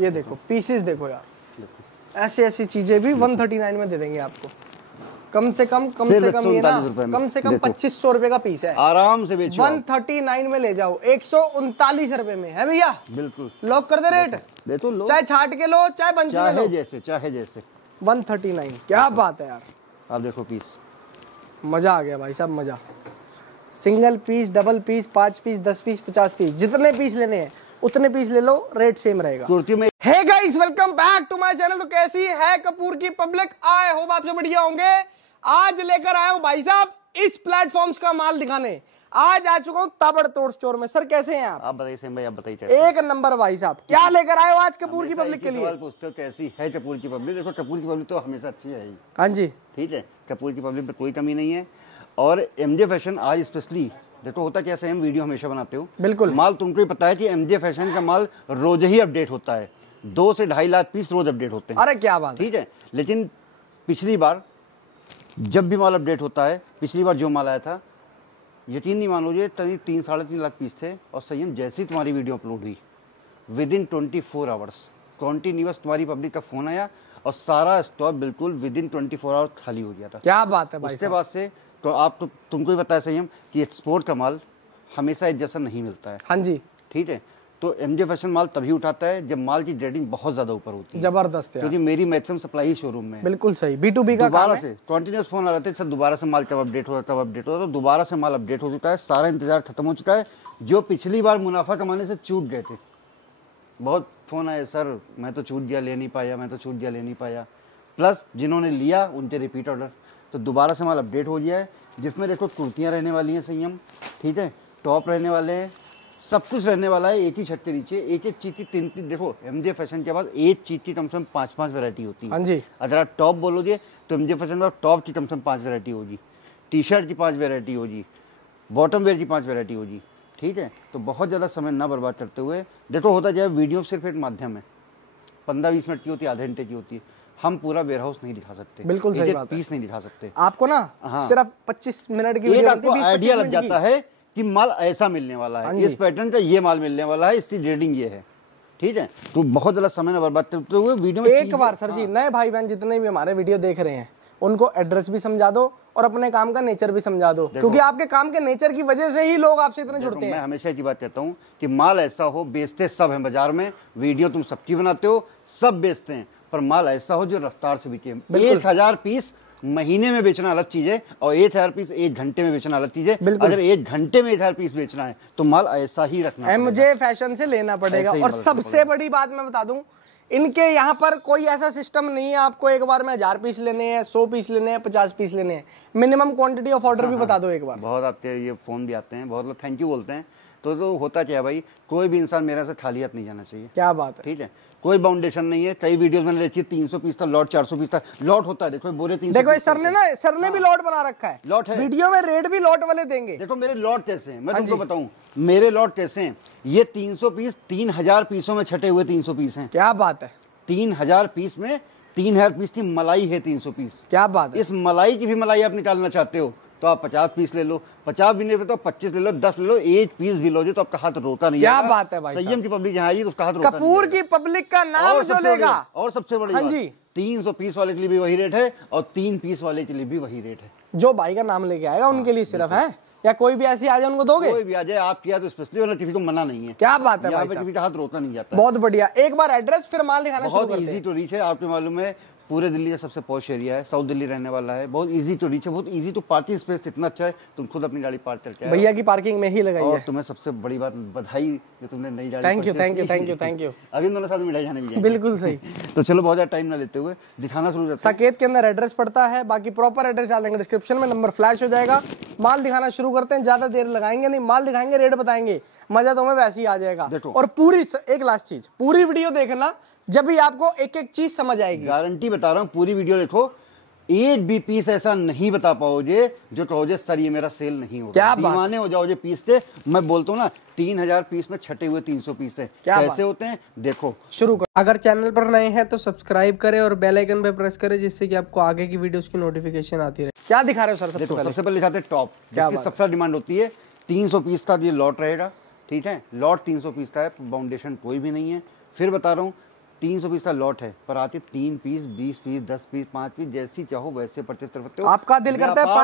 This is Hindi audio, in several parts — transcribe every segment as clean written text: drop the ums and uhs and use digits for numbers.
ये देखो पीसेस देखो यार, ऐसी ऐसी चीजें भी 139 में दे देंगे आपको। कम से कम ये ना कम से कम 2500 रुपए का पीस है, आराम से बेचो। 139 में ले जाओ, 139 रुपए में है भैया। बिल्कुल लॉक कर दे रेट, दे तो लो, चाहे छाट के लो चाहे बंच में लो, चाहे जैसे 139। क्या बात है यार। आप देखो पीस, मजा आ गया भाई साहब, मजा। Single piece, double piece, 5 piece, 10 piece, 50 piece, जितने पीस लेने हैं उतने पीस ले लो, रेट सेम रहेगा। कुर्ती में hey guys, welcome back to my channel. तो कैसी है कपूर की पब्लिक, आई होप आप सब बढ़िया होंगे। आज लेकर आया हूं भाई साहब इस प्लेटफॉर्म्स का माल दिखाने। आज आ चुका हूं ताबड़तोड़ स्टोर में। सर कैसे हैं आप बताइए सेम भाई, आप बताइए। एक नंबर भाई साहब, क्या लेकर आए हो आज कपूर की पब्लिक के लिए? सवाल पूछते हो कैसी है कपूर की पब्लिक। देखो कपूर की पब्लिक तो हमेशा अच्छी है ही। हाँ जी ठीक है, कपूर की पब्लिक में कोई कमी नहीं है। और एमजे फैशन आज स्पेशली देखो होता क्या, सेम वीडियो हमेशा बनाते हो। बिल्कुल माल तुमको ही पता है कि एमजे फैशन का माल रोज ही अपडेट होता है, 2 से 2.5 लाख पीस रोज अपडेट होते हैं। अरे क्या बात, ठीक है। लेकिन पिछली बार जब भी माल अपडेट होता है, पिछली बार जो माल आया था यकीन नहीं मानोगे, तभी 3-3.5 लाख पीस थे। और संयम जैसी तुम्हारी वीडियो अपलोड हुई, विद इन 24 आवर्स कॉन्टिन्यूअस तुम्हारी पब्लिक का फोन आया और सारा स्टॉक बिल्कुल विद इन 24 आवर्स खाली हो गया था। क्या बात है भाई। उसके बाद से तो आप तो तुमको ही पता है संयम कि एक्सपोर्ट का माल हमेशा एक जैसा नहीं मिलता है। हाँ जी ठीक है। तो एमजे फैशन माल तभी उठाता है जब माल की रेटिंग बहुत ज्यादा ऊपर होती है। जबरदस्त है, क्योंकि मेरी मैक्सिमम सप्लाई ही शोरूम में। बिल्कुल सही, B2B का दोबारा से कंटिन्यूअस फोन आ रहे थे, सर दोबारा से माल कब अपडेट हो रहा, तो दोबारा से माल अपडेट हो चुका है। सारा इंतजार खत्म हो चुका है। जो पिछली बार मुनाफा कमाने से चूक गए थे, बहुत फोन आए, सर मैं तो छूट गया, ले नहीं पाया, मैं तो छूट गया, ले नहीं पाया। प्लस जिन्होंने लिया उनके रिपीट ऑर्डर, तो दोबारा से माल अपडेट हो गया है, जिसमें देखो कुर्तियाँ रहने वाली हैं संयम, ठीक है, टॉप रहने वाले हैं, सब कुछ रहने वाला है। एक ही छत के नीचे एक एक चीज की 3-3 देखो एमजे फैशन के बाद एक चीज की कम से कम 5-5 वैरायटी होती है। हाँ जी। अगर आप टॉप बोलोगे तो एमजे फैशन में टॉप की कम से कम 5 वैरायटी होगी, टी शर्ट की 5 वैरायटी होगी, बॉटम वेयर की 5 वैरायटी होगी, ठीक है। तो बहुत ज़्यादा समय ना बर्बाद करते हुए, देखो होता जाए वीडियो सिर्फ एक माध्यम है, 15-20 मिनट की होती है, आधे घंटे की होती है। हम पूरा वेयर हाउस नहीं दिखा सकते, बिल्कुल सही बात है, पीस नहीं दिखा सकते आपको ना। हाँ। सिर्फ 25 मिनट की वीडियो, आपको आइडिया लग जाता है कि माल ऐसा मिलने वाला है, इस पैटर्न का ये माल मिलने वाला है, इसकी रेटिंग ये है, ठीक है। तो बहुत ज्यादा समय न बर्बाद करते हुए वीडियो में एक बार सर जी, नए भाई बहन जितने भी हमारे वीडियो देख रहे हैं उनको एड्रेस भी समझा दो और अपने काम का नेचर भी समझा दो, क्योंकि आपके काम के नेचर की वजह से ही लोग आपसे इतने जुड़ते हैं। मैं हमेशा की बात कहता हूँ कि माल ऐसा हो, बेचते सब हैं बाजार में, वीडियो तुम सबकी बनाते हो, सब बेचते हैं, पर माल ऐसा हो जो रफ्तार से बिके। 1000 पीस महीने में बेचना अलग चीज है और 1000 पीस 1 घंटे में बेचना अलग चीज है। अगर 1 घंटे में 1000 पीस बेचना है तो माल ऐसा ही रखना है, मुझे फैशन से लेना पड़ेगा। और सबसे बड़ी बात मैं बता दूं, इनके यहाँ पर कोई ऐसा सिस्टम नहीं है आपको एक बार में 1000 पीस लेने हैं, 100 पीस लेने हैं, 50 पीस लेने हैं। मिनिमम क्वांटिटी ऑफ ऑर्डर भी बता दो एक बार। बहुत आपके ये फोन भी आते हैं, बहुत लोग थैंक यू बोलते हैं। तो होता क्या है भाई, कोई भी इंसान मेरे से खाली हाथ नहीं जाना चाहिए। क्या बात है, ठीक है। कोई बाउंडेशन नहीं है। कई वीडियोस मैंने देखी 300 पीस था लॉट, 400 पीस था लॉट होता है। देखो बोरे 300, देखो सर ने भी लॉट बना रखा है, लॉट है वीडियो में, रेट भी लॉट वाले देंगे। देखो मेरे लॉट कैसे हैं, मैं तुमको बताऊं मेरे लॉट कैसे हैं। ये 300 पीस 3000 पीसों में छटे हुए 300 पीस हैं। क्या बात है, 3000 पीस में 3000 पीस की मलाई है 300 पीस। क्या बात है। इस मलाई की भी मलाई आप निकालना चाहते हो तो आप 50 पीस ले लो, 50 भी नहीं तो 25 ले लो, 10 ले लो, 1 पीस भी लो तो आपका हाथ रोता नहीं। क्या बात है भाई, संयम की पब्लिक जहाँ आई तो उसका हाथ रोता नहीं। कपूर की पब्लिक का नाम जो लेगा। और सबसे बड़ी बात, 300 पीस वाले के लिए भी वही रेट है और 3 पीस वाले के लिए भी वही रेट है। जो भाई का नाम लेके आएगा उनके लिए सिर्फ है, या कोई भी ऐसी आ जाए उनको दोगे? कोई भी आ जाए आप किया तो स्पेशली, वरना किसी को मना नहीं है। क्या बात है भाई, किसी का हाथ रोता नहीं जाता। बहुत बढ़िया। एक बार एड्रेस फिर माल दिखाना शुरू करते हैं। बहुत इजी टू रीच है, आपको मालूम है पूरे दिल्ली का सबसे पॉश एरिया है, साउथ दिल्ली रहने वाला है, बहुत इजी टू रीच है, बहुत इजी टू पार्किंग स्पेस इतना अच्छा है, तुम खुद अपनी गाड़ी पार्क करके आए। भैया की पार्किंग में ही लगाई है। और तुम्हें सबसे बड़ी बात बधाई जो तुमने नई गाड़ी। Thank you. अभी दोनों साथ मिठाई खाने भी जाएंगे। बिल्कुल सही। तो चलो बहुत ज्यादा टाइम ना लेते हुए दिखाना शुरू करते हैं। साकेत के अंदर एड्रेस पड़ता है, बाकी प्रॉपर एड्रेस डाल देंगे डिस्क्रिप्शन में, नंबर फ्लैश हो जाएगा। माल दिखाना शुरू करते हैं, ज्यादा देर लगाएंगे नहीं, माल दिखाएंगे, रेट बताएंगे, मजा तुम्हें वैसे ही आ जाएगा। और पूरी एक लास्ट चीज, पूरी वीडियो देखना, जब भी आपको एक एक चीज समझ आएगी। गारंटी बता रहा हूँ, पूरी वीडियो देखो, एक भी पीस ऐसा नहीं बता पाओगे जो कहोगे सर ये मेरा सेल नहीं होगा। क्या दीवाने हो जाओगे पीस से। मैं बोलता हूँ ना 3000 पीस में छटे हुए 300 पीस है। कैसे होते हैं देखो। शुरू कर। अगर चैनल पर नए हैं तो सब्सक्राइब करें और बेल आइकन पे प्रेस करें, जिससे कि आपको आगे की वीडियोस की नोटिफिकेशन आती रहे। क्या दिखा रहे हो सर? सबसे पहले दिखाते हैं टॉप, जिसकी सबसे डिमांड होती है। 300 पीस का ये लॉट रहेगा, ठीक है, लॉट 300 पीस का है, बाउंडेशन कोई भी नहीं है। फिर बता रहा हूँ 300 पीस का लॉट है, पर आते 3 पीस, 20 पीस, 10 पीस, 5 पीस, जैसी चाहो वैसे परचेज कर सकते हो। आपका दिल करता है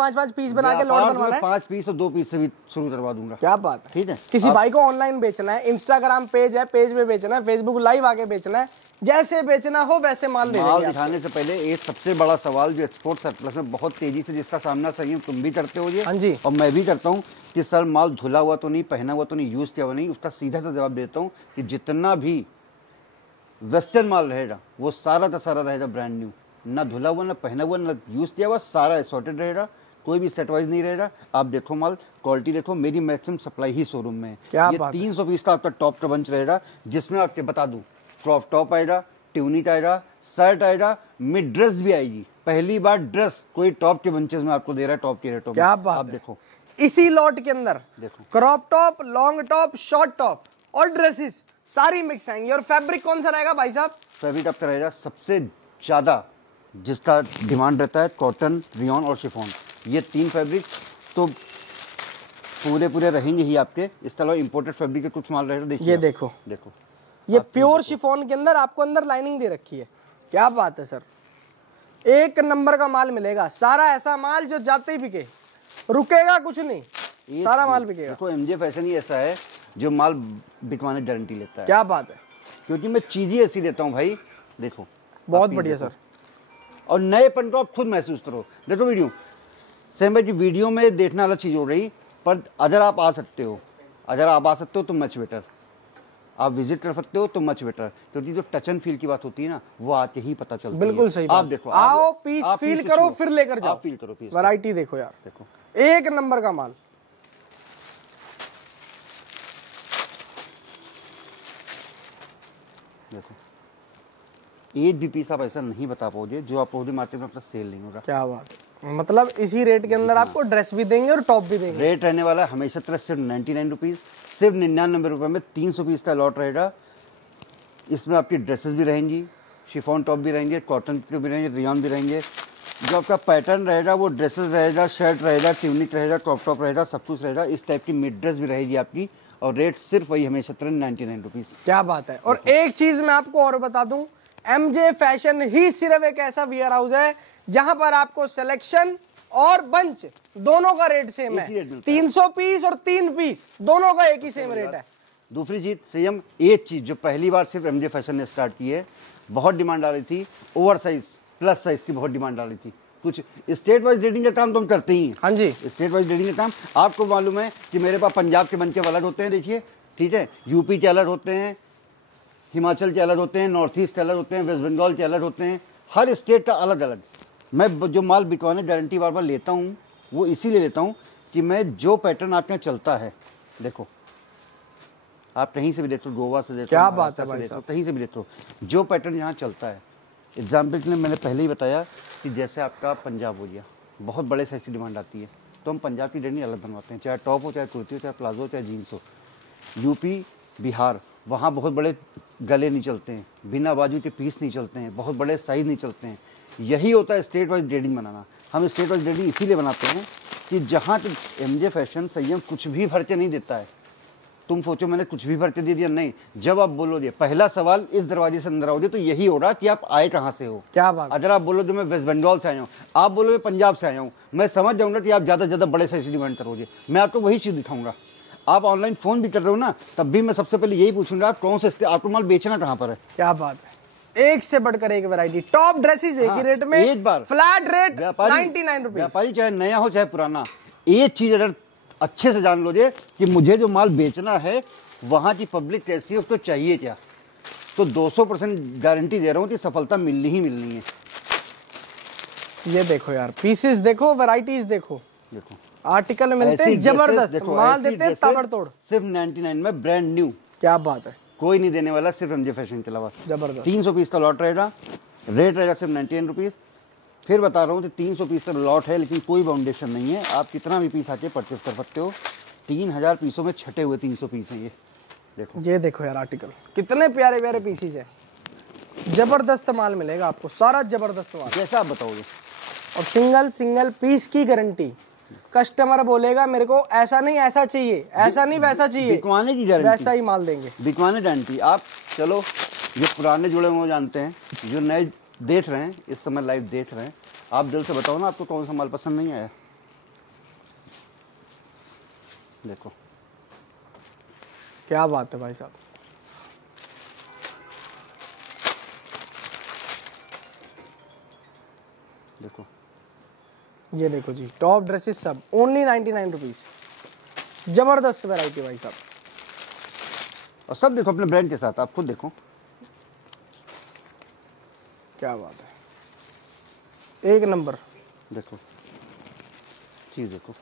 5 पीस बना के लॉट बनवाना है, 5 पीस और 2 पीस से भी शुरू करवा दूंगा। क्या बात है। ठीक है, किसी भाई को ऑनलाइन बेचना है, इंस्टाग्राम पेज है, पेज पे बेचना है, फेसबुक लाइव आके बेचना है, जैसे बेचना हो वैसे माल दे देंगे। दिखाने से पहले एक सबसे बड़ा सवाल जो एक्सपोर्ट सरप्लस में बहुत तेजी से जिसका सामना सही तुम भी करते हो ये, हाँ जी, और मैं भी करता हूँ कि सर माल धुला हुआ तो नहीं, पहना हुआ तो नहीं, यूज किया हुआ नहीं, उसका सीधा सा जवाब देता हूँ कि जितना भी वेस्टर्न माल रहेगा वो सारा का सारा रहेगा ब्रांड न्यू, ना धुला हुआ, ना पहना हुआ, ना यूज किया हुआ, सारा असॉर्टेड रहेगा, कोई भी सेट वाइज नहीं रहेगा। आप देखो माल क्वालिटी देखो, मेरी मैक्सिमम सप्लाई ही शोरूम में है। ये 300 पीस का आपका टॉप का बंच रहेगा, जिसमें आपके बता दूं क्रॉप टॉप आएगा, ट्यूनिक आएगा, शर्ट आएगा, मिड ड्रेस भी आएगी। पहली बार ड्रेस कोई टॉप के बंचेस में आपको दे रहा है, टॉप के रेटों में। क्या बात आप देखो इसी लॉट के अंदर देखो crop top, long top, short top और ड्रेसेस सारी मिक्स आएंगी। और फैब्रिक कौन सा रहेगा भाई साहब? फैब्रिक आपका रहेगा सबसे ज्यादा जिसका डिमांड रहता है कॉटन, रियॉन और शिफॉन। ये 3 फैब्रिक तो पूरे रहेंगे ही आपके। इसके अलावा इंपोर्टेड फैब्रिक के कुछ माल रहेगा। देखिए ये देखो ये प्योर शिफॉन के अंदर आपको अंदर लाइनिंग दे रखी है। क्या बात है सर, एक नंबर का माल मिलेगा। सारा ऐसा माल जो जाते ही बिके, रुकेगा कुछ नहीं, सारा माल बिकेगा। देखो एमजे फैशन ही ऐसा है जो माल बिकवाने गारंटी लेता है। क्या बात है, क्योंकि मैं चीजें ऐसी देता हूँ भाई। देखो बहुत बढ़िया सर, और नएपन को आप खुद महसूस करो। देखो वीडियो सेम भाई जी, वीडियो में देखना अलग चीज हो रही, पर अगर आप आ सकते हो तो मच बेटर। आप विजिट कर सकते हो तो मच बेटर, क्योंकि जो टच एंड फील की बात होती है ना, वो आके ही पता चलती है। बिल्कुल सही बात। आप देखो, आओ पीस फील करो, फिर लेकर जाओ, फील करो पीस। वैरायटी देखो यार, देखो एक नंबर का माल। देखो एक भी पीस आप ऐसा नहीं बता पाओगे जो आप पूरी मार्केट में अपना सेल नहीं होगा। क्या बात है, मतलब इसी रेट के अंदर आपको ड्रेस भी देंगे और टॉप भी देंगे। रेट रहने वाला है हमेशा तरह सिर्फ 99 रुपीज, सिर्फ 99 रुपए में 300 पीस का लॉट रहेगा। इसमें आपकी ड्रेसेस भी रहेंगी, शिफॉन टॉप भी रहेंगे, कॉटन के भी रहेंगे, रियॉन भी रहेंगे। जो आपका पैटर्न रहेगा वो ड्रेसेस रहेगा, शर्ट रहेगा, ट्यूनिक रहेगा, क्रॉप टॉप रहेगा, सब कुछ रहेगा। इस टाइप की मिड ड्रेस भी रहेगी आपकी, और रेट सिर्फ वही हमेशा तरह 99 रुपीज। क्या बात है। और एक चीज मैं आपको और बता दूं, एमजे फैशन ही सिर्फ एक ऐसा वियर हाउस है जहां पर आपको सिलेक्शन और बंच दोनों का रेट सेम है। 300 पीस और 3 पीस दोनों का एक ही सेम रेट है। दूसरी चीज सेम, एक चीज जो पहली बार सिर्फ एमजे फैशन ने स्टार्ट की है, बहुत डिमांड आ रही थी, ओवर साइज प्लस साइज की बहुत डिमांड आ रही थी। कुछ स्टेट वाइज रेटिंग का काम तो हम करते ही हैं। हाँ जी, स्टेट वाइज रेटिंग का काम आपको मालूम है कि मेरे पास पंजाब के बंचे अलग होते हैं, देखिए ठीक है, यूपी के अलग होते हैं, हिमाचल के अलग होते हैं, नॉर्थ ईस्ट के अलग होते हैं, वेस्ट बंगाल के अलग होते हैं, हर स्टेट का अलग अलग। मैं जो माल बिकवाने गारंटी बार बार लेता हूँ वो इसीलिए लेता हूँ कि मैं जो पैटर्न आपके यहाँ चलता है, देखो आप कहीं से भी देखो, गोवा से देखो, क्या बात है भाई साहब, कहीं से भी देखो, जो पैटर्न यहाँ चलता है। एग्जाम्पल के लिए मैंने पहले ही बताया कि जैसे आपका पंजाब हो गया, बहुत बड़े साइज की डिमांड आती है, तो हम पंजाब की डिजाइन अलग बनवाते हैं, चाहे टॉप हो, चाहे कुर्ती हो, चाहे प्लाजो हो, चाहे जीन्स हो। यूपी बिहार वहाँ बहुत बड़े गले नहीं चलते हैं, बिना बाजू के पीस नहीं चलते हैं, बहुत बड़े साइज नहीं चलते हैं। यही होता है स्टेट वाइज ग्रेडिंग बनाना। हम स्टेट वाइज ग्रेडिंग इसीलिए बनाते हैं कि जहाँ तक एमजे फैशन संयम कुछ भी भरते नहीं देता है। तुम सोचो मैंने कुछ भी भरते दे दिया, नहीं। जब आप बोलोगे पहला सवाल इस दरवाजे से अंदर आओगे तो यही होगा कि आप आए कहाँ से हो। क्या बात। अगर आप बोलो जो मैं वेस्ट बंगाल से आया हूँ, आप बोलो मैं पंजाब से आया हूँ, मैं समझ जाऊंगा कि आप ज़्यादा से ज़्यादा बड़े साइज डिमांड करोगे। मैं आपको वही चीज़ दिखाऊंगा। आप ऑनलाइन फोन भी कर रहे हो ना, तब भी मैं सबसे पहले यही पूछूंगा आप कौन से आपको माल बेचना कहाँ पर है। क्या बात है, एक से बढ़कर एक वैरायटी, टॉप ड्रेसेस एक ही रेट में, एक बार फ्लैट रेट 99 रुपीज। व्यापारी चाहे नया हो चाहे पुराना, एक चीज अगर अच्छे से जान लो कि मुझे जो माल बेचना है वहां की पब्लिक कैसी है, उसको चाहिए क्या, तो 200% गारंटी दे रहा हूँ कि सफलता मिलनी ही मिलनी है। ये देखो यार, पीसेस देखो, वैरायटीज देखो, देखो आर्टिकल मिलते हैं जबरदस्त, माल देते हैं ताबड़तोड़, सिर्फ 99 में ब्रांड न्यू। क्या बात है, कोई नहीं देने वाला, सिर्फ एमजे फैशन के अलावा। जबरदस्त। 300 पीस का लॉट रहेगा, रेट रहेगा सिर्फ 99 रुपीज। फिर बता रहा हूँ कि 300 पीस का लॉट है, लेकिन कोई बाउंडेशन नहीं है, आप कितना भी पीस आके परचेज कर सकते हो। 3000 पीसों में छटे हुए 300 पीस हैं ये। देखो ये देखो यार, आर्टिकल कितने प्यारे प्यारे पीसीज है, जबरदस्त माल मिलेगा आपको, सारा जबरदस्त माल जैसा आप बताओगे। और सिंगल पीस की गारंटी। कस्टमर बोलेगा मेरे को ऐसा नहीं ऐसा चाहिए, ऐसा नहीं वैसा चाहिए, बिकवाने की गारंटी, वैसा ही माल देंगे, बिकवाने गारंटी। आप चलो जो पुराने जुड़े हुए जानते हैं, जो नए देख रहे हैं, इस समय लाइव देख रहे हैं, आप दिल से बताओ ना आपको कौन सा माल पसंद नहीं आया। देखो क्या बात है भाई साहब। देखो ये देखो जी, टॉप ड्रेसेस सब ओनली 99 रुपीज। जबरदस्त वैरायटी भाई साहब, और सब देखो अपने ब्रांड के साथ, आप खुद देखो क्या बात है, एक नंबर। देखो चीज़ देखो।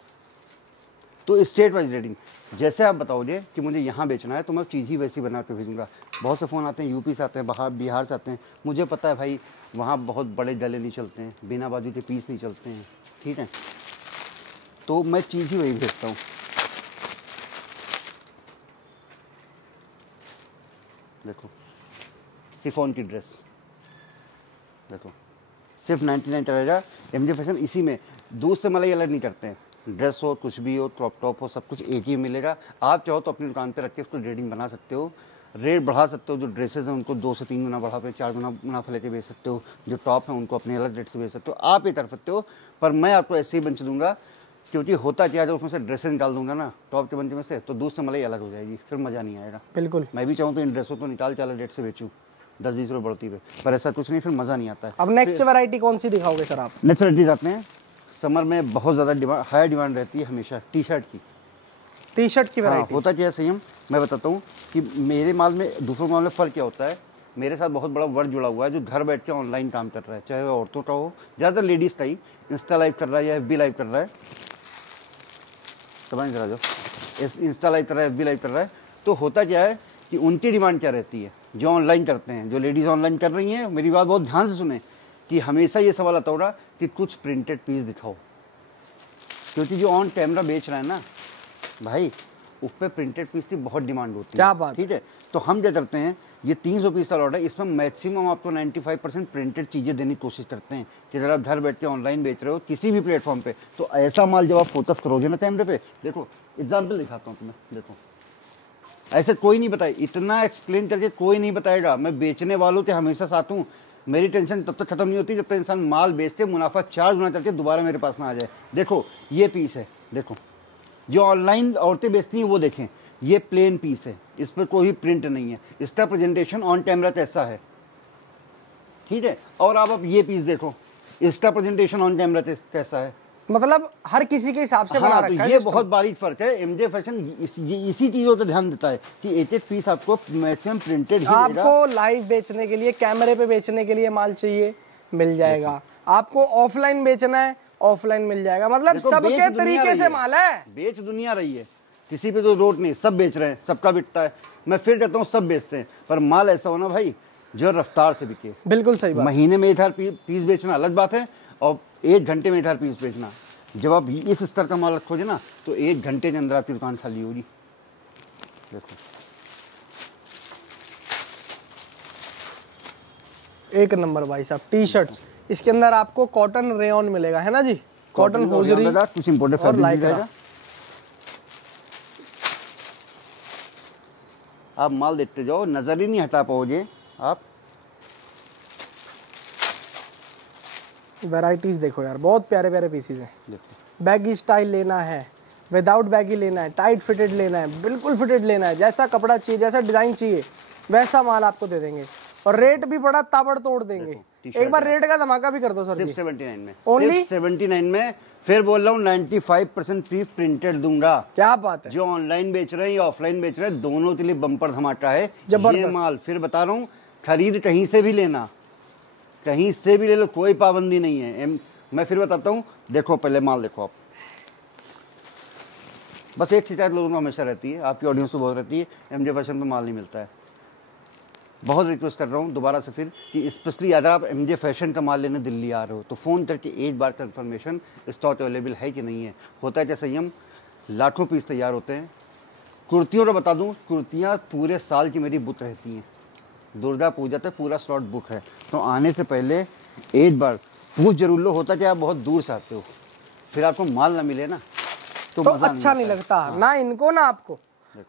तो स्टेट वाइज रेटिंग, जैसे आप बताओगे कि मुझे यहाँ बेचना है तो मैं चीज़ ही वैसी बना के भेजूँगा। बहुत से फ़ोन आते हैं यूपी से आते हैं, बाहर बिहार से आते हैं, मुझे पता है भाई वहाँ बहुत बड़े गले नहीं चलते हैं, बिना बाजू के पीस नहीं चलते हैं, ठीक है, तो मैं चीज़ ही वही भेजता हूँ। देखो सिफोन की ड्रेस, देखो सिर्फ 99 रहेगा। एमजे फैशन इसी में दूध से मलाई अलग नहीं करते हैं, ड्रेस हो कुछ भी हो, क्रॉप टॉप हो, सब कुछ एक ही मिलेगा। आप चाहो तो अपनी दुकान पे रख के उसको रेटिंग बना सकते हो, रेट बढ़ा सकते हो। जो ड्रेसेस हैं उनको 2 से 3 गुना बढ़ा पे 4 गुना मुनाफा लेके बेच सकते हो। जो टॉप हैं उनको अपने अलग रेट से बेच सकते हो, आप ये कर सकते हो। पर मैं आपको ऐसे ही बंच दूंगा, क्योंकि होता क्या है जब उसमें से ड्रेसेस निकाल दूंगा ना टॉप के बंच में से, तो दूध से मलाई अलग हो जाएगी, फिर मज़ा नहीं आएगा। बिल्कुल, मैं भी चाहूँ तो इन ड्रेसों को निकाल के अलग रेट से बेचूँ, 10-20 रुपये बढ़ती पे, पर ऐसा कुछ नहीं, फिर मज़ा नहीं आता है। अब नेक्स्ट वैरायटी कौन सी दिखाओगे सर आप? नेक्स्ट वैरायटी आते हैं, समर में बहुत ज़्यादा डिमांड, हाई डिमांड रहती है हमेशा टी शर्ट की। टी शर्ट की वैरायटी होता क्या है संयम, मैं बताता हूँ कि मेरे माल में दूसरों माल में फ़र्क क्या होता है। मेरे साथ बहुत बड़ा वर्ग जुड़ा हुआ है जो घर बैठ के ऑनलाइन काम कर रहा है, चाहे वो औरतों का हो, ज़्यादातर लेडीज़ का ही, इंस्टा लाइव कर रहा है या FB लाइव कर रहा है, समझ रहा जो इंस्टा लाइव कर रहा है, FB लाइव कर रहा है। तो होता क्या है कि उनकी डिमांड क्या रहती है, जो ऑनलाइन करते हैं, जो लेडीज़ ऑनलाइन कर रही हैं, मेरी बात बहुत ध्यान से सुने, कि हमेशा ये सवाल आता होगा कि कुछ प्रिंटेड पीस दिखाओ, क्योंकि जो ऑन कैमरा बेच रहा है ना भाई, उस पर प्रिंटेड पीस की बहुत डिमांड होती है। क्या बात, ठीक है। तो हम क्या करते हैं, ये 300 पीस का लॉट है, इसमें मैक्सिमम आपको 95% प्रिंटेड चीज़ें देने की कोशिश करते हैं कि अगर आप घर बैठ के ऑनलाइन बेच रहे हो किसी भी प्लेटफॉर्म पे, तो ऐसा माल जब आप फोकस करोगे ना कैमरे पे, देखो एग्जाम्पल दिखाता हूँ तुम्हें, देखो ऐसे कोई नहीं बताए, इतना एक्सप्लेन करके कोई नहीं बताएगा। मैं बेचने वालों के हमेशा साथ हूँ, मेरी टेंशन तब तक खत्म नहीं होती जब तक इंसान माल बेचते मुनाफा 4 गुना करके दोबारा मेरे पास ना आ जाए। देखो ये पीस है, देखो जो ऑनलाइन औरतें बेचती हैं वो देखें, ये प्लेन पीस है, इस पर कोई प्रिंट नहीं है, इसका प्रेजेंटेशन ऑन कैमरा कैसा है, ठीक है। और आप अब ये पीस देखो, इसका प्रेजेंटेशन ऑन कैमरा कैसा है, मतलब हर किसी के हिसाब से बना रखा है। ये बहुत बारीक फर्क है। एमजे फैशन इसी चीजों पर ध्यान देता है कि एक एक पीस आपको मैक्सिमम प्रिंटेड ही मिलेगा। आपको लाइव बेचने के लिए, कैमरे पे बेचने के लिए माल चाहिए, मिल जाएगा। आपको ऑफलाइन बेचना है, ऑफलाइन मिल जाएगा। मतलब सबके तरीके से माल है, बेच दुनिया रही है, किसी पे तो रोट नहीं, सब बेच रहे हैं, सबका बिकता है। मैं फिर कहता हूँ सब बेचते हैं, पर माल ऐसा होना भाई जो रफ्तार से बिके। बिल्कुल सही बात। महीने में 1000 पीस बेचना अलग बात है, और 1 घंटे में 1000 पीस बेचना। जब आप इस स्तर का माल रखोगे ना, तो 1 घंटे के अंदर आपकी दुकान खाली होगी। देखो एक नंबर भाई साहब टी शर्ट्स, इसके अंदर आपको कॉटन रेयन मिलेगा, है ना जी, कॉटन होजरी कुछ इंपोर्टेड फैब्रिक रहेगा। आप माल देखते जाओ, नजर ही नहीं हटा पाओगे आप। वैरायटीज देखो यार, बहुत प्यारे प्यारे पीसेस हैं। बैगी स्टाइल लेना है, विदाउट बैगी लेना है, टाइट फिटेड लेना है, बिल्कुल फिटेड लेना है, जैसा कपड़ा चाहिए, जैसा डिजाइन चाहिए, वैसा माल आपको दे देंगे। और रेट भी बड़ा ताबड़तोड़ देंगे। एक बार रेट का धमाका भी कर दो सर। सिर्फ 79 में, ओनली 79 में। फिर बोल रहा हूँ 95% पीस प्रिंटेड दूंगा। क्या बात है। जो ऑनलाइन बेच रहे हैं या ऑफलाइन बेच रहे हैं, दोनों के लिए बम्पर धमाका है ये माल। फिर बता रहा हूँ, खरीद कहीं से भी लेना, कहीं से भी ले लो, कोई पाबंदी नहीं है। मैं फिर बताता हूँ, देखो पहले माल देखो आप। बस एक शिकायत लोगों को हमेशा रहती है, आपकी ऑडियंस को बहुत रहती है, एमजे फैशन में माल नहीं मिलता है। बहुत रिक्वेस्ट कर रहा हूँ दोबारा से फिर कि स्पेशली अगर आप एमजे फैशन का माल लेने दिल्ली आ रहे हो तो फ़ोन करके एक बार कंफर्मेशन स्टॉक अवेलेबल है कि नहीं है। होता है क्या संयम, लाखों पीस तैयार होते हैं। कुर्तियों का बता दूँ, कुर्तियाँ पूरे साल की मेरी बुक रहती हैं, दुर्गा पूजा तक पूरा स्लॉट बुक है। तो आने से पहले एक बार पूछ जरूर लो। होता क्या, आप बहुत दूर से आते हो, फिर आपको माल ना मिले ना तो मज़ा अच्छा नहीं लगता, ना इनको ना आपको।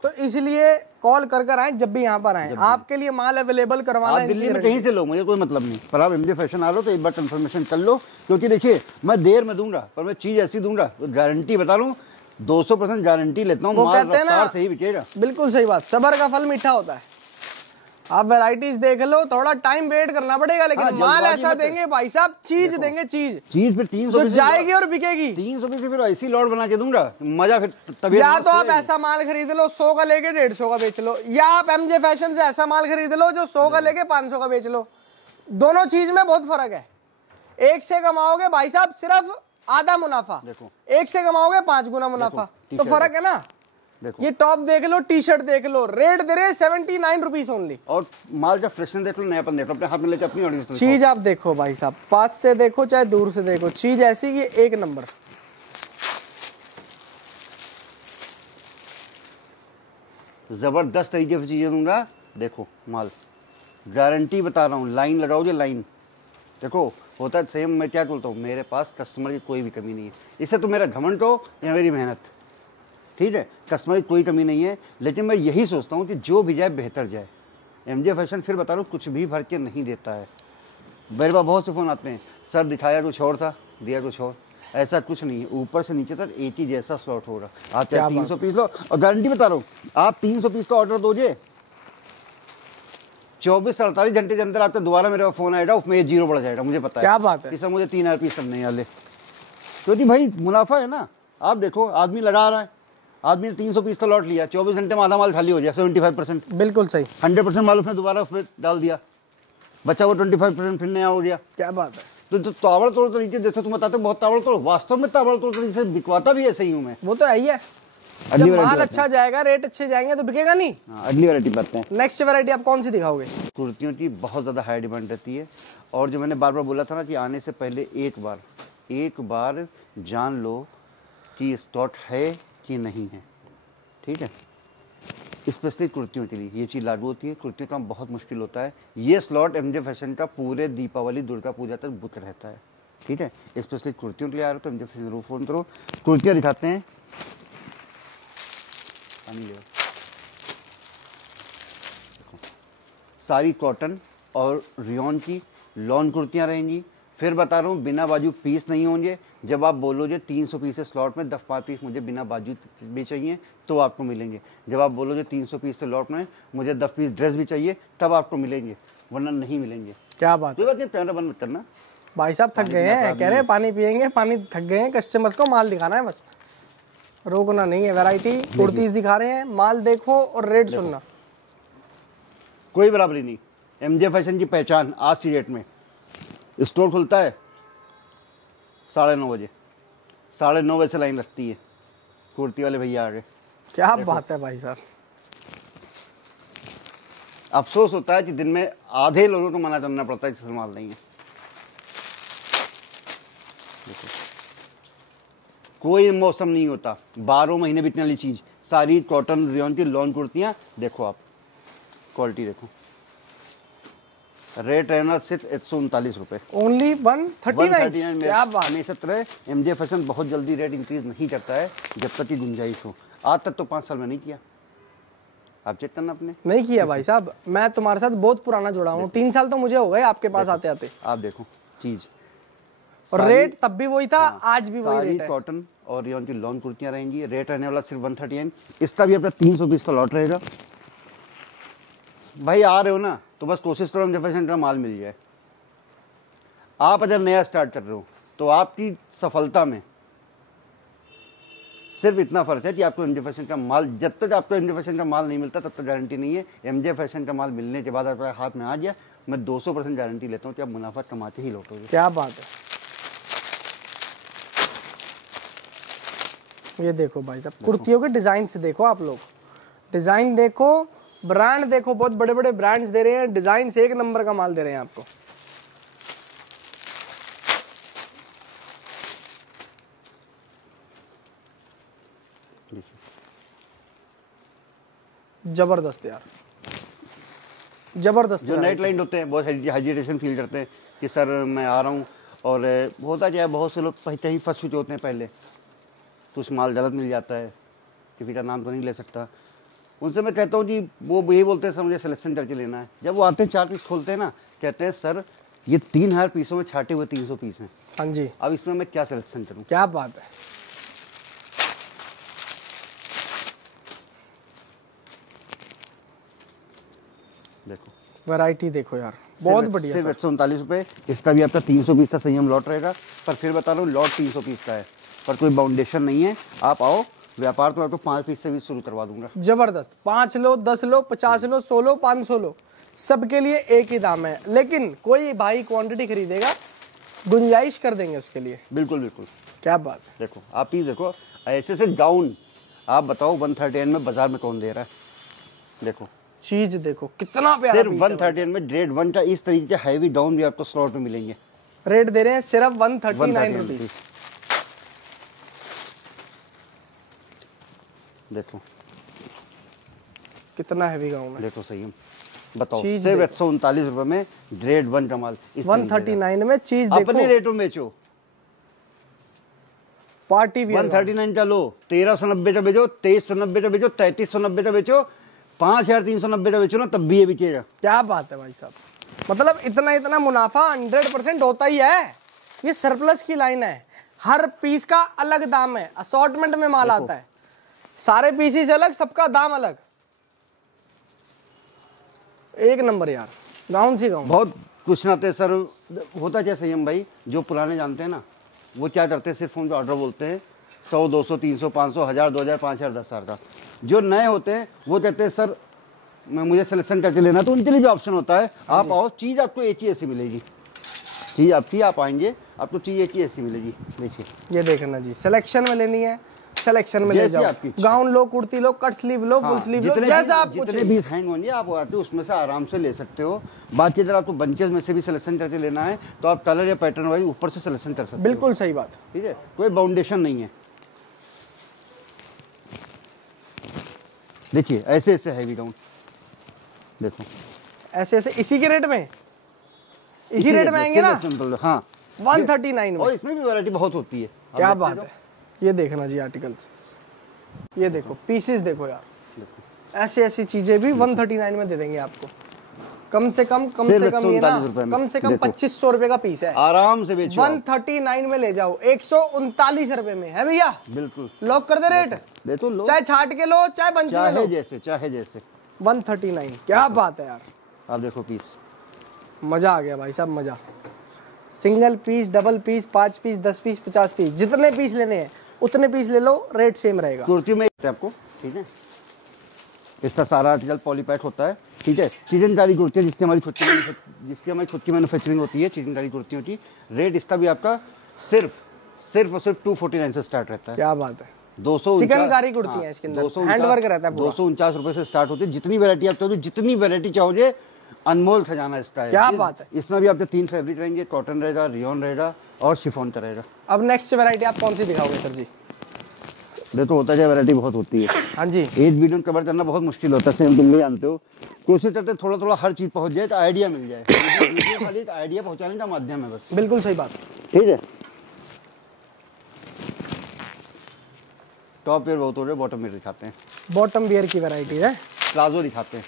तो इसलिए कॉल कर आए जब भी यहाँ पर आए, आपके लिए माल अवेलेबल करवाना है। दिल्ली में कहीं से लो, मुझे कोई मतलब नहीं, पर आप एमजे फैशन आ लो तो एक बार कंफर्मेशन कर लो, क्योंकि देखिए मैं देर में दूंगा पर मैं चीज ऐसी दूंगा तो गारंटी बता रहा हूँ, 200% गारंटी लेता हूँ, माल रफ्तार से ही बिकेगा। बिल्कुल सही बात, सब्र का फल मीठा होता है। आप वैरायटीज देख लो, थोड़ा टाइम वेट करना पड़ेगा, लेकिन माल ऐसा देंगे भाई साहब, चीज देंगे, चीज फिर 300 जाएगी और बिकेगी। 300 से फिर ऐसी लॉट बना के दूंगा, मजा फिर तभी। या तो आप ऐसा माल खरीद लो 100 का लेके 150 का बेच लो, या आप एमजे फैशन से ऐसा माल खरीद लो जो 100 का लेके 500 का बेच लो। दोनों चीज में बहुत फर्क है। एक से कमाओगे भाई साहब सिर्फ आधा मुनाफा, एक से कमाओगे 5 गुना मुनाफा, तो फर्क है ना। ये टॉप देख लो, टी शर्ट देख लो, रेट दे रहे 79 रुपीज ओनली। और माल जब फ्रेशन देख लो, नयापन देख लो, अपने हाथ में लेकर अपनी ऑडियंस चीज आप देखो भाई साहब, पास से देखो चाहे दूर से देखो, चीज ऐसी कि एक नंबर। जबरदस्त तरीके से चीजें दूंगा। देखो माल गारंटी बता रहा हूँ, लाइन लगाओ जो लाइन। देखो होता है सेम, मैं क्या बोलता हूँ, मेरे पास कस्टमर की कोई भी कमी नहीं है। इससे तो मेरा घमंड हो या मेरी मेहनत, ठीक है, कस्टमर की कोई कमी नहीं है, लेकिन मैं यही सोचता हूँ कि जो भी जाए बेहतर जाए। एमजे फैशन फिर बता रहा हूँ कुछ भी भर के नहीं देता है। मेरे पास बहुत से फ़ोन आते हैं, सर दिखाया कुछ और था, दिया कुछ और, ऐसा कुछ नहीं है। ऊपर से नीचे तक एक ही जैसा स्लॉट हो रहा। आप चाहे 300 पीस लो, और गारंटी बता रहा हूँ, आप 300 पीस का ऑर्डर दोगे, 24 से 48 घंटे के अंदर आपका दोबारा मेरा फ़ोन आएगा, उसमें ये 0 बढ़ जाएगा। मुझे पता है, क्या बात है कि सर मुझे 3000 पीस सब नहीं वाले, क्योंकि भाई मुनाफा है ना। आप देखो आदमी लगा रहा है, आदमी ने 300 पीस का लॉट लिया, 24 घंटे में आधा माल खाली हो जाए, 75%। बिल्कुल सही, 100% माल उसने दोबारा उसमें डाल दिया, बच्चा वो 25% फिर नया हो गया। क्या बात है। तो ताबड़ तोड़ तरीके, जैसे तुम बताते बहुत ताबड़ तोड़, वास्तव में ताबड़ तोड़ तरीके से बिकवाता भी ऐसे ही हूँ मैं। वो तो है ही है, जब माल अच्छा जाएगा, रेट अच्छे जाएंगे तो बिकेगा नहीं। अगली वैरायटी बताते हैं। नेक्स्ट वैरायटी आप कौन सी दिखाओगे? कुर्तियों की बहुत ज़्यादा हाई डिमांड रहती है, और जो मैंने बार बार बोला था ना कि आने से पहले एक बार जान लो कि स्टॉक है कि नहीं है, ठीक है। स्पेशली कुर्तियों के लिए ये चीज़ लागू होती है। कुर्तियों का बहुत मुश्किल होता है। ये स्लॉट एमजे फैशन का पूरे दीपावली दुर्गा पूजा तक बुक रहता है, ठीक है। स्पेशली कुर्तियों के लिए आ रहे हो तो एमजे फैशन जरूर फ़ोन करो। कुर्तियाँ दिखाते हैं, सारी कॉटन और रियॉन की लॉन कुर्तियाँ रहेंगी। फिर बता रहा हूँ, बिना बाजू पीस नहीं होंगे। जब आप बोलोगे 300 पीस से स्लॉट में 10 पीस मुझे बिना बाजू भी चाहिए तो आपको मिलेंगे। जब आप बोलोगे 300 पीस से लॉट में मुझे 10 पीस ड्रेस भी चाहिए तब आपको मिलेंगे, वरना नहीं मिलेंगे। क्या बात, कोई बात नहीं, कैमरा बंद मत करना। भाई साहब थक गए हैं, कह रहे हैं पानी पियेंगे, पानी थक गए हैं, कस्टमर्स को माल दिखाना है बस, रोकना नहीं है। वैरायटी कुर्तीज दिखा रहे हैं, माल देखो और रेट सुनना, कोई बराबरी नहीं। एमजे फैशन की पहचान आज की डेट में, स्टोर खुलता है 9:30 बजे, 9:30 बजे से लाइन लगती है, कुर्ती वाले भैया आ गए। क्या बात है भाई साहब। अफसोस होता है कि दिन में आधे लोगों को मना करना पड़ता है, जिससे माल नहीं है। देखो कोई मौसम नहीं होता, 12 महीने बिकने वाली चीज, सारी कॉटन रियॉन की लॉन कुर्तियां। देखो आप क्वालिटी देखो, रेट रहना सिर्फ 139 रुपए, ओनली 139 में। हमेशा तरह एमजे फैशन बहुत जल्दी रेट इंक्रीज नहीं करता है जब तक की गुंजाइश हो। आज तक तो 5 साल में नहीं किया, आप चेक करना अपने। नहीं किया भाई साहब, मैं तुम्हारे साथ बहुत पुराना जुड़ा हूँ, 3 साल तो मुझे हो गए आपके पास आते आते। आप देखो चीज, और रेट तब भी वही था, आज भी वही रेट है। कॉटन और रियॉन की लॉन कुर्तियां रहेंगी, रेट रहने वाला सिर्फ 139। इसका भी अपना 320 का लॉट रहेगा। भाई आ रहे हो ना तो बस कोशिश करो एमजे फैशन का माल मिल जाए। आप अगर नया स्टार्ट कर रहे हो तो आपकी सफलता में सिर्फ इतना फर्क है कि आपको एमजे फैशन का माल, जब तक आपको एमजे फैशन का माल नहीं मिलता तब तक गारंटी नहीं है। एमजे फैशन का माल मिलने के बाद आपके हाथ में आ गया, मैं 200% गारंटी लेता हूँ कि आप मुनाफा कमाते ही लौटोगे। क्या बात है। ये देखो भाई साहब, कुर्तियों के डिजाइन से देखो, आप लोग डिजाइन देखो, ब्रांड देखो, बहुत बड़े बड़े ब्रांड्स दे रहे हैं, डिजाइन से एक नंबर का माल दे रहे हैं आपको। जबरदस्त यार, जबरदस्त। जो नाइट लाइन होते हैं बहुत हाइजिटेशन फील करते हैं कि सर मैं आ रहा हूँ, और होता क्या है बहुत से लोग कहीं फंस चुके होते हैं पहले, कुछ माल गलत मिल जाता है, किसी का नाम तो नहीं ले सकता, उनसे मैं कहता हूँ जी, वो यही बोलते हैं सर मुझे सिलेक्शन करके लेना है। जब वो आते हैं 4 पीस खोलते हैं ना, कहते हैं सर ये 3000 पीसों में छाटे हुए 300 पीस हैं। हाँ जी। अब इसमें मैं क्या सिलेक्शन करूँ? क्या बात है। देखो वैरायटी देखो यार, बहुत बढ़िया। सिर्फ 139 रुपये। इसका भी आपका 300 पीस का संयम लॉट रहेगा, पर फिर बता रहा हूँ लॉट 300 पीस का है, पर कोई बाउंडेशन नहीं है। आप आओ, व्यापार तो आपको 5 पीस से भी शुरू करवा दूंगा। जबरदस्त। 5 लो, 10 लो, 50 लो, 100 लो, 500 लो, सबके लिए एक ही दाम है। लेकिन कोई भाई क्वांटिटी खरीदेगा, गुंजाइश कर देंगे उसके लिए। बिल्कुल बिल्कुल। क्या बात है। देखो आप पीस देखो, ऐसे से गाउन आप बताओ 139 में बाजार में कौन दे रहा है? देखो चीज देखो कितना प्यारा। सिर्फ 139 में ग्रेड 1 का इस तरीके के हैवी डाउन भी आपको स्लॉट में मिलेंगे। रेट दे रहे हैं सिर्फ 139 रुपीज। देखो कितना हैवी गाउन है। देखो सही बताओ, सिर्फ 139 रुपए में ग्रेड 1 का माल 139 में। चीज देखो, अपने रेटों में बेचो। पार्टी वियर 139 का लो, 1390 का बेचो, 2390 का बेचो, 3390 का बेचो, 5390 का बेचो ना, तब भी ये बिकेगा। क्या बात है भाई साहब, मतलब इतना मुनाफा 100% होता ही है। ये सरप्लस की लाइन है, हर पीस का अलग दाम है, असॉर्टमेंट में माल आता है, सारे पीसेस अलग, सबका दाम अलग। एक नंबर यार, गाउन सी गाउन। बहुत कुछ ना सर, होता क्या संयम भाई, जो पुराने जानते हैं ना, वो क्या करते हैं, सिर्फ उनको ऑर्डर बोलते हैं 100, 200, 300, 500, 1000, 2000, 5000, 10,000 का। जो नए होते हैं वो कहते हैं सर मुझे सिलेक्शन करके लेना, तो उनके लिए भी ऑप्शन होता है। आप आओ, चीज़ आपको एक ही ऐसी मिलेगी, चीज़ आपकी, आप आएंगे आपको चीज़ एक ही ऐसी मिलेगी। देखिए ये देखना जी, सिलेक्शन में लेनी है, सिलेक्शन में ले जाओ। गाउन लो, कुर्ती लो, कट स्लीव लो, फुल स्लीव लो, जैसा आपको जितने भी हैंग होंगे आप आते उसमें से आराम से ले सकते हो। बाकी अगर आपको बंचेस में से भी सिलेक्शन करके लेना है तो आप कलर या पैटर्न वाइज ऊपर से सिलेक्शन कर सकते हो। बिल्कुल सही बात, ठीक है, कोई बाउंडेशन नहीं है। देखिए ऐसे ऐसे हैवी गाउन देखो, ऐसे ऐसे इसी के रेट में, इसी रेट में आएंगे ना। हाँ 139 में, और इसमें भी वैरायटी बहुत होती है। क्या बात है। ये देखना जी आर्टिकल्स, ये देखो पीसेस देखो यार, ऐसी ऐसी चीजें भी 139 में दे देंगे आपको। कम से कम ये ना, कम से कम 2500 रुपए का पीस है, आराम से बेचो। 139 में ले जाओ, 139 रुपए में है भैया। बिल्कुल लॉक कर दे रेट, दे तो लो, चाहे छाट के लो, चाहे बंच में लो, चाहे जैसे 139। क्या बात है यार। आप देखो पीस, मजा आ गया भाई साहब, मजा। Single piece, double piece, 5 piece, 10 piece, 50 piece, जितने पीस लेने हैं उतने पीस ले लो, रेट सेम रहेगा। कुर्ती में आपको, ठीक है, इसका सारा आर्टिकल पॉलीपैक होता है। ठीक है, चिकनकारी कुर्तियाँ जिसकी हमारी खुद की मैन्युफैक्चरिंग होती है, चिकनकारी कुर्तियों की। रेट इसका भी आपका सिर्फ और सिर्फ 249 से स्टार्ट रहता है। क्या बात है। 200 चिकनकारी कुर्तियाँ इसके अंदर हैंडवर्क रहता है, 249 रुपए से स्टार्ट होती है। जितनी वैरायटी आप चाहोगे, जितनी वैरायटी चाहोगे, अनमोल खजाना इसका है। क्या बात है। इसमें भी आपके 3 फैब्रिक रहेंगे, कॉटन रहेगा, रियॉन रहेगा और शिफॉन का रहेगा। अब नेक्स्ट वैरायटी आप कौन सी दिखाओगे सर जी? देखो होता है, वैरायटी बहुत होती है। हाँ जी, एज वीडियो कवर करना बहुत मुश्किल होता है, सेम तुम भी जानते हो। कोशिश करते थोड़ा थोड़ा हर चीज पहुंच जाए, तो आइडिया मिल जाए। खाली एक आइडिया पहुंचाने का माध्यम है बस। बिल्कुल सही बात। ठीक है, टॉप वेयर बहुत हो रहे, बॉटम वेयर दिखाते हैं। बॉटम वेयर की वैरायटी है, प्लाजो दिखाते हैं।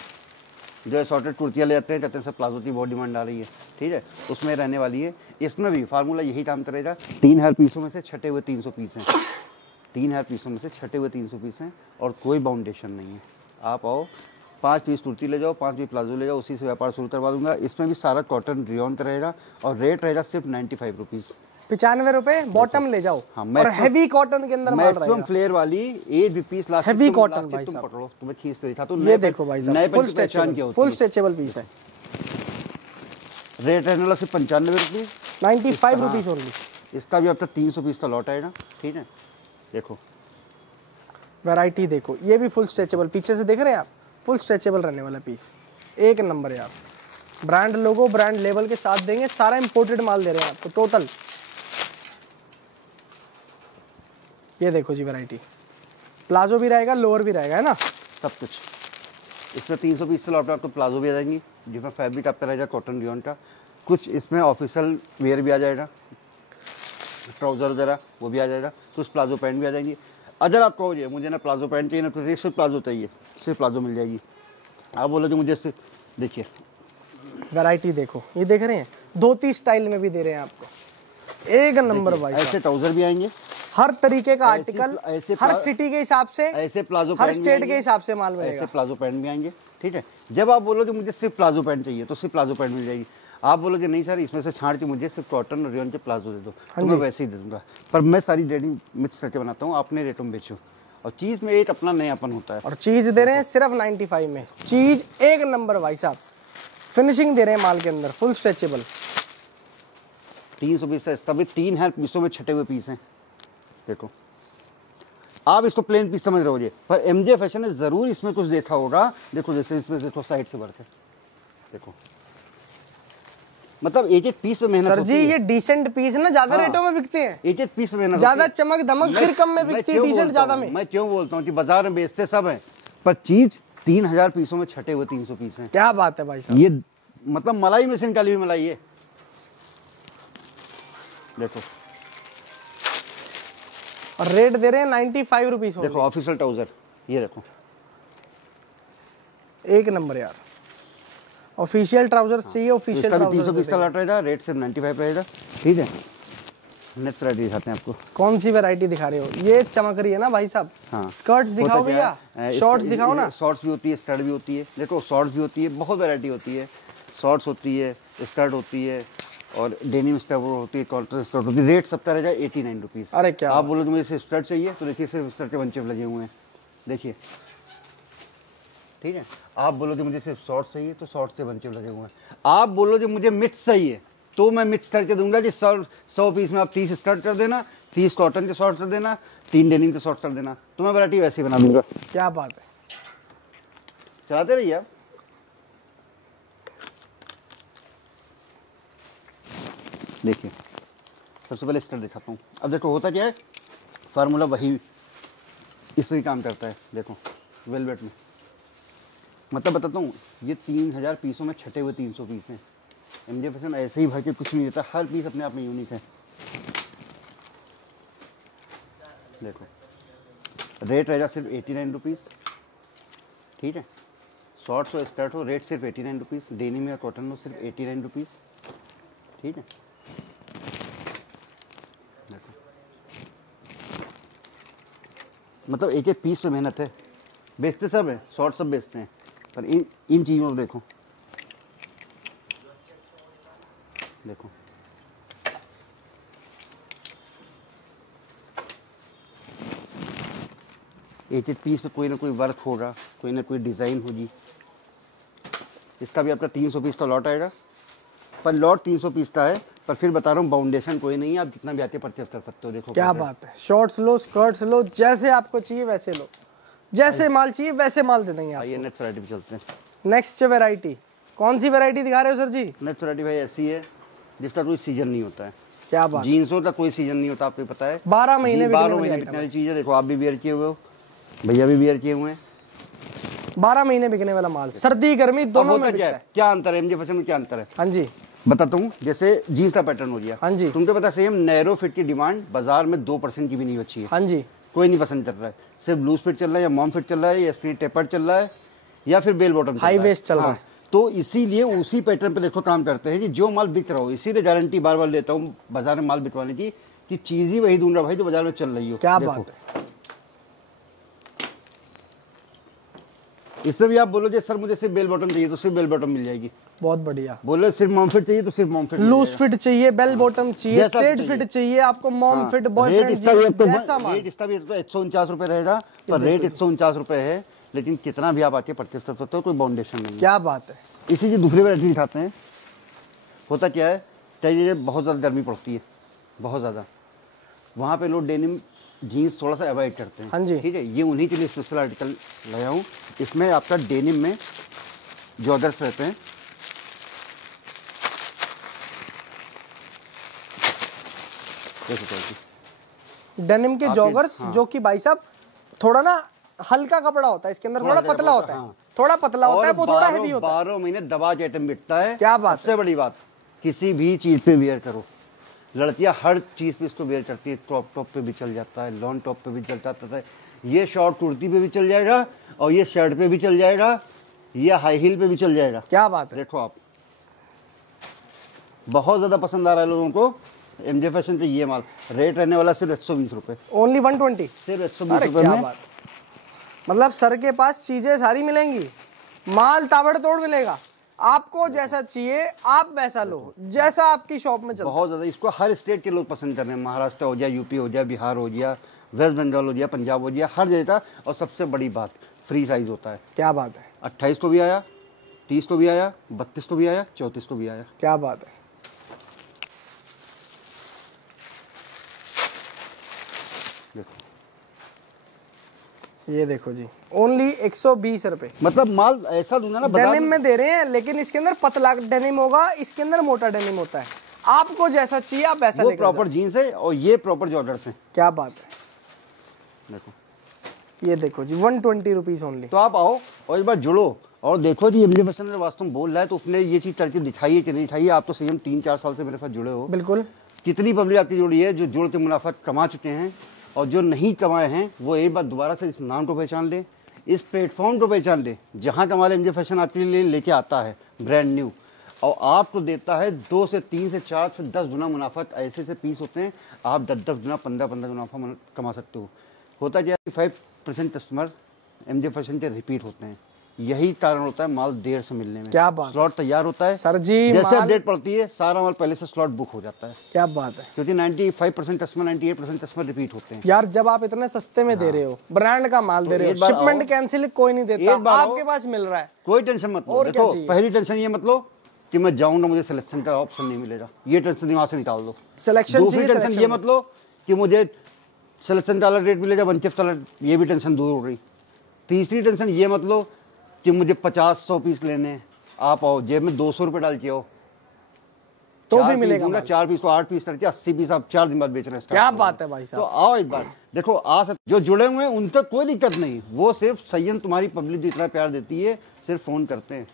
जो शॉर्टेड कुर्तियाँ ले आते हैं, कहते हैं सर प्लाजो की बहुत डिमांड आ रही है। ठीक है, उसमें रहने वाली है। इसमें भी फार्मूला यही काम करेगा। 3000 पीसों में से छटे हुए 300 पीस हैं। 3000 पीसों में से छटे हुए 300 पीस हैं और कोई बाउंडेशन नहीं है। आप आओ, 5 पीस कुर्ती ले जाओ, 5 पीस प्लाजो ले जाओ, उसी से व्यापार शुरू करवा दूंगा। इसमें भी सारा कॉटन रियॉन का रहेगा और रेट रहेगा सिर्फ 95 रुपीज़, 95 रुपए बॉटम ले जाओ। हाँ, और हैवी कॉटन के अंदर माल रहेगा। मैक्सिमम फ्लेयर वाली 8 पीस लास्ट हैवी कॉटन भाई साहब, पकड़ो, तुम्हें खींच के दिखाता हूं। ये देखो भाई साहब, फुल स्ट्रेचेबल पीस है। रेट रहने वाला सिर्फ 95 रुपीज़, 95 रुपीज़ ओनली। इसका भी आपका 300 पीस का लॉट आएगा। ठीक है, देखो वैरायटी देखो, ये भी फुल स्ट्रेचेबल, पीछे से देख रहे हैं आप, फुल स्ट्रेचेबल रहने वाला पीस। एक नंबर यार, ब्रांड लोगो, ब्रांड लेबल के साथ देंगे। सारा इंपोर्टेड माल दे रहे हैं आपको टोटल। ये देखो जी वैरायटी, प्लाजो भी रहेगा, लोअर भी रहेगा, है ना, सब कुछ। इसमें 300 पीस से लॉट में आपको प्लाजो भी आ जाएंगी, जिसमें फैब्रिक आपका रहेगा कॉटन रियॉन का। कुछ इसमें ऑफिशियल वेयर भी आ जाएगा, ट्राउजर वगैरह वो भी आ जाएगा, कुछ प्लाजो पैंट भी आ जाएंगी। अगर आप कहोगे मुझे ना प्लाजो पैंट चाहिए ना कुछ, सिर्फ प्लाजो चाहिए, सिर्फ प्लाजो मिल जाएगी। आप बोलो जो मुझे सिर्फ, देखिए वैरायटी देखो, ये देख रहे हैं, धोती स्टाइल में भी दे रहे हैं आपको, एक नंबर भाई। ऐसे ट्राउजर भी आएंगे, हर तरीके का आर्टिकल, हर सिटी के हिसाब से, ऐसे प्लाजो हर स्टेट के हिसाब से माल मिलेगा। ऐसे प्लाजो पैंट भी आएंगे, ठीक है। जब आप बोलो जो मुझे सिर्फ प्लाजो पैंट चाहिए तो सिर्फ प्लाजो पैंट मिल जाएगी। आप बोलोगे नहीं सर इसमें से छाड़ के मुझे सिर्फ कॉटन और रेयन के प्लाजो दे दो, तो मैं वैसे ही दे दूंगा। पर मैं सारी रेडी मिक्स करके बनाता हूँ, अपने रेटों में बेचूँ, और चीज में एक अपना नयापन होता है। और चीज दे रहे हैं सिर्फ 95 में, चीज एक नंबर भाई साहब, फिनिशिंग दे रहे हैं माल के अंदर, फुल स्ट्रेचेबल। 300 पीस है, तभी 3 है पीसों में छटे हुए पीस हैं। देखो आप इसको प्लेन पीस समझ रहे हो, पर एमजे फैशन ने जरूर इसमें कुछ देखा होगा। देखो जैसे इसमें देखो साइड से वर्क है, देखो मतलब एक एक पीस पे मेहनत सर जी होती है। ये डिसेंट पीस ना ज्यादा रेटों में बिकते हैं, एक एक पीस पे मेहनत, ज्यादा चमक दमक फिर कम में बिकती है, डिसेंट ज्यादा में। मैं क्यों बोलता हूँ कि बाजार में बेचते सब हैं, पर चीज 3000 पीसों में छटे हुए 300 पीस हैं। क्या बात है भाई साहब, ये मतलब मलाई में से निकाली हुई मलाई है। देखो और रेट दे रहे हैं 95 रुपीज। देखो ऑफिशियल ट्राउजर, ये देखो एक नंबर यार, ऑफिशियल ट्राउजर चाहिए, ऑफिशियल ट्राउजर 300 पीस का लॉट रहेगा, रेट सिर्फ 95 रहेगा, ठीक है। नेक्स्ट वैरायटी दिखाते हैं आपको। कौन सी वैरायटी दिखा रहे हो? ये चमक रही है ना भाई साहब। हाँ स्कर्ट्स दिखाओ भैया, शॉर्ट्स दिखाओ ना। शॉर्ट्स भी होती है, स्कर्ट भी होती है, देखो शॉर्ट्स भी होती है, बहुत वैरायटी होती है। शॉर्ट्स होती है, स्कर्ट होती है, और डेनिम स्कर्ट होती है, कॉटन स्कर्ट होती है। रेट सबका रहेगा 89 रुपीज़। अरे क्या आप बोलो तो मुझे सिर्फ स्कर्ट चाहिए, तो देखिए सिर्फ स्कर्ट के बंचे लगे हुए हैं, देखिए, ठीक है। आप बोलो जो मुझे सिर्फ शॉर्ट्स चाहिए, तो शॉर्ट्स के बंचे लगे हुए हैं। आप बोलो जो मुझे मिक्स चाहिए, तो मैं मिक्स करके दूंगा कि 100 पीस में आप 30 स्कर्ट कर देना, 30 कॉटन के शॉर्ट्स कर देना, 3 डेनिम के शॉर्ट्स कर देना, तो मैं वैरायटी वैसे ही बना दूंगा। क्या बात है, चलाते रहिए आप। देखिए सबसे पहले स्कर्ट दिखाता हूँ। अब देखो होता क्या है, फार्मूला वही इससे ही काम करता है। देखो वेलवेट में, मतलब बताता हूँ, ये 3000 पीसों में छटे हुए 300 पीस हैं। एमजे फैशन ऐसे ही भर के कुछ नहीं देता, हर पीस अपने आप में यूनिक है। देखो रेट रहेगा सिर्फ 89 रुपीज़, ठीक है। शॉर्ट्स हो स्कर्ट हो, रेट सिर्फ 89 रुपीज़। डेनिम या कॉटन हो सिर्फ 89 रुपीज़, ठीक है। देखो मतलब एक एक पीस पे मेहनत है। बेचते सब है, शॉर्ट सब बेचते हैं, पर इन चीज़ों को देखो, देखो एक एक पीस पे कोई ना कोई वर्क होगा, कोई ना कोई डिज़ाइन होगी। इसका भी आपका 300 पीस का लॉट आएगा, पर लॉट 300 पीस का है, पर फिर बता रहा हूँ बाउंडेशन कोई नहीं है, आप जितना भी आते परचेज कर सकते हो। देखो क्या बात है, शॉर्ट्स लो, स्कर्ट्स लो, जैसे आपको चाहिए वैसे लो, जैसे माल चाहिए वैसे माल दे देंगे। आइए नेक्स्ट वैरायटी पे चलते हैं। नेक्स्ट वैरायटी, कौन सी वैरायटी दिखा रहे हो सर जी? नेक्स्ट वैरायटी भाई ऐसी है जिसका कोई सीजन नहीं होता है। क्या बात, जीन्सों का कोई सीजन नहीं होता, आपको पता है। 12 महीने बिकने वाली चीज़ है। देखो आप भी बियर किए हुए हो, भैया भी बियर किए हुए हैं, 12 महीने बिकने वाला माल, सर्दी गर्मी दोनों में बिकता है। क्या अंतर है एमजे फैशन में, क्या अंतर है? हाँ जी बताता हूँ। जैसे जीन्स का पैटर्न हो गया, हाँ जी, तुमको पता सेम नैरो फिट की डिमांड बाजार में 2% की भी नहीं बची है। हाँ जी, कोई नहीं पसंद कर रहा है, सिर्फ लूज फिट चल रहा है, या मॉम फिट चल रहा है, या स्ट्रीट टेपर्ड चल रहा है, या फिर बेल बॉटम हाई वेस्ट चल रहा है। तो इसीलिए उसी पैटर्न पे देखो काम करते हैं कि जो माल बिक रहा हो। इसीलिए गारंटी बार बार लेता हूँ बाजार में माल बिकवाने की, कि चीज ही वही दूंगा भाई जो बाजार में चल रही हो। क्या बात है, इससे भी आप बोलो सर मुझे सिर्फ बेल बॉटम चाहिए, तो सिर्फ बेल बॉटम मिल जाएगी। बहुत बढ़िया। बोलो सिर्फ मॉम फिट चाहिए, तो सिर्फ मॉम फिट। लूज फिट चाहिए, बेल बॉटम चाहिए, स्ट्रेट फिट चाहिए आपको, मॉम फिट, बॉयफ्रेंड रेट इसका भी 149 रुपए रहेगा, पर रेट 149 रुपए है, लेकिन कितना भी आप आके परचेस कर सकते हो, कोई बाउंडेशन नहीं है। क्या बात है। इसी की दूसरी वैरायटी दिखाते हैं। होता क्या है, चाहिए बहुत ज़्यादा गर्मी पड़ती है, बहुत ज़्यादा, वहाँ पे लोग डेनिम जीन्स थोड़ा सा अवॉइड करते हैं। हाँ जी, ठीक है। ये उन्हीं के लिए स्पेशल आर्टिकल लाया हूँ। इसमें आपका डेनिम में जॉगर्स रहते हैं, डेनिम के जॉगर्स, जो कि भाई साहब थोड़ा ना हल्का कपड़ा होता है, इसके अंदर थोड़ा पतला होता है, थोड़ा पतला होता है, वो थोड़ा हेवी होता है। 12 महीने दबा के आइटम बिकता है। क्या बात, सबसे बड़ी बात, किसी भी चीज पे वियर करो, लड़कियां हर चीज़ पे इसको वेयर करती है, क्रॉप टॉप पे भी चल जाता है, लॉन्ग टॉप पे भी चल जाता है, ये शॉर्ट कुर्ती पे भी चल जाएगा और ये शर्ट पे भी चल जाएगा, ये हाई हील पे भी चल जाएगा। क्या बात है। देखो आप, बहुत ज़्यादा पसंद आ रहा है लोगों को एमजे फैशन पे। ये माल रेट रहने वाला सिर्फ 120 रुपये, ओनली 120, सिर्फ 120 रुपये में। मतलब सर के पास चीजें सारी मिलेंगी, माल ताबड़तोड़ मिलेगा, आपको जैसा चाहिए आप वैसा लो, जैसा आपकी शॉप में चलता। बहुत ज़्यादा इसको हर स्टेट के लोग पसंद कर रहे हैं, महाराष्ट्र हो जाए, यूपी हो जाए, बिहार हो गया, वेस्ट बंगाल हो गया, पंजाब हो गया, हर जगह। और सबसे बड़ी बात, फ्री साइज होता है। क्या बात है। 28 को भी आया, 30 को भी आया, 32 को भी आया, 34 को भी आया। क्या बात है। ये देखो जी, ओनली 120 रुपए। मतलब माल ऐसा दूंगा ना, डेनिम में दे रहे हैं, लेकिन इसके अंदर पतला डेनिम होगा, इसके अंदर मोटा डेनिम होता है, आपको जैसा चाहिए आप वैसा लेकर। प्रॉपर जीन्स है और ये प्रॉपर जॉर्डर्स हैं। क्या बात है। देखो, ये देखो जी, 120 रुपीज ओनली। तो आप आओ और एक बार जुड़ो और देखो जी, एमजे फैशन वास्तव में बोल रहा है तो उसने ये चीज करके दिखाई है कि नहीं दिखाई है। आप तो संयम 3-4 साल से मेरे साथ जुड़े हो। बिल्कुल। कितनी पब्लिक आपकी जुड़ी है जो जुड़ के मुनाफा कमा चुके हैं, और जो नहीं कमाए हैं वो एक बार दोबारा से इस नाम को पहचान ले, इस प्लेटफॉर्म को पहचान ले, जहाँ का हमारे एमजे फैशन आपके लिए लेके आता है ब्रांड न्यू, और आपको देता है 2 से 3 से 4 से 10 गुना मुनाफा। ऐसे से पीस होते हैं, आप 10-10 गुना, 15-15 मुनाफा कमा सकते हो। होता क्या है, 5% कस्टमर एमजे फैशन के रिपीट होते हैं। यही कारण होता है माल देर से मिलने में। क्या बात। स्लॉट तैयार होता है सर जी, जैसे अपडेट पड़ती है सारा माल पहले से स्लॉट बुक हो जाता है। क्या बात है। क्योंकि 95% कस्टमर, 98% कस्टमर रिपीट होते हैं। यार जब आप इतने सस्ते में दे रहे हो, ब्रांड का माल दे रहे हो, शिपमेंट कैंसिल कोई नहीं देता, आपके पास मिल रहा है, कोई टेंशन मत लो। देखो, पहली टेंशन ये मत लो कि मैं जाऊंगा मुझे सिलेक्शन का ऑप्शन नहीं मिलेगा, ये टेंशन दिमाग से निकाल दो। सिलेक्शन। दूसरी टेंशन ये मत लो कि मुझे सिलेक्शन का अलग रेट मिलेगा, 1/5 अलग, ये भी टेंशन दूर हो गई। तीसरी टेंशन ये मत लो कि मुझे 50-100 पीस लेने हैं। आप आओ, जेब में 200 रुपये डाल के आओ तो भी मिलेगा। 4 पीस तो 8 पीस करके 80 पीस आप 4 दिन बाद बेच रहे हैं। क्या बात है भाई साहब। तो आओ एक बार देखो, जो जुड़े हुए हैं उनका कोई दिक्कत नहीं, वो सिर्फ संयम तुम्हारी पब्लिक जो इतना प्यार देती है, सिर्फ फ़ोन करते हैं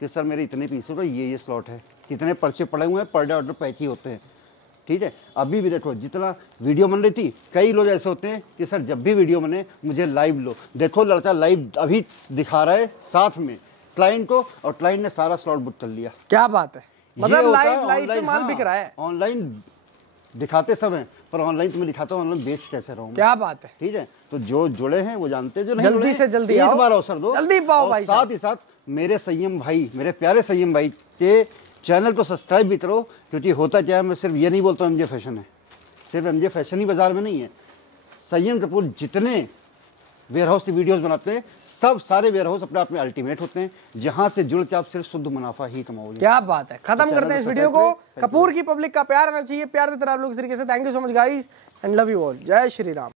कि सर मेरे इतने पीस हो, ये स्लॉट है, कितने पर्चे पड़े हुए हैं, पर डे ऑर्डर पैक ही होते हैं। ठीक है, अभी भी देखो जितना वीडियो बन रही थी, कई लोग ऐसे होते हैं कि सर जब भी वीडियो बने मुझे लाइव लो। देखो लड़का लाइव अभी दिखा रहा है साथ में क्लाइंट को, और क्लाइंट ने सारा स्लॉट बुक कर लिया। क्या बात है। मतलब लाइव पे माल बिक रहा है। ऑनलाइन दिखाते सब हैं, पर ऑनलाइन तुम्हें दिखाता हूँ ऑनलाइन बेच कैसे रहो। क्या बात है। ठीक है, तो जो जुड़े हैं वो जानते हैं, जो नहीं जल्दी से जल्दी एक बार अवसर दो, जल्दी पाओ भाई। साथ ही साथ मेरे संयम भाई, मेरे प्यारे संयम भाई के चैनल को सब्सक्राइब भी करो। क्योंकि होता क्या है, मैं सिर्फ ये नहीं बोलता हूँ एमजे फैशन है, सिर्फ एमजे फैशन ही बाजार में नहीं है। संयम कपूर जितने वेयर हाउस की वीडियोस बनाते हैं, सब सारे वेयर हाउस अपने आप में अल्टीमेट होते हैं, जहाँ से जुड़ के आप सिर्फ शुद्ध मुनाफा ही कमाओगे। क्या बात है। खत्म करते हैं इस वीडियो को। कपूर की पब्लिक का प्यार आना चाहिए, प्यार देते रहो आप लोग इस तरीके से। Thank you so much guys and love you all. जय श्री राम।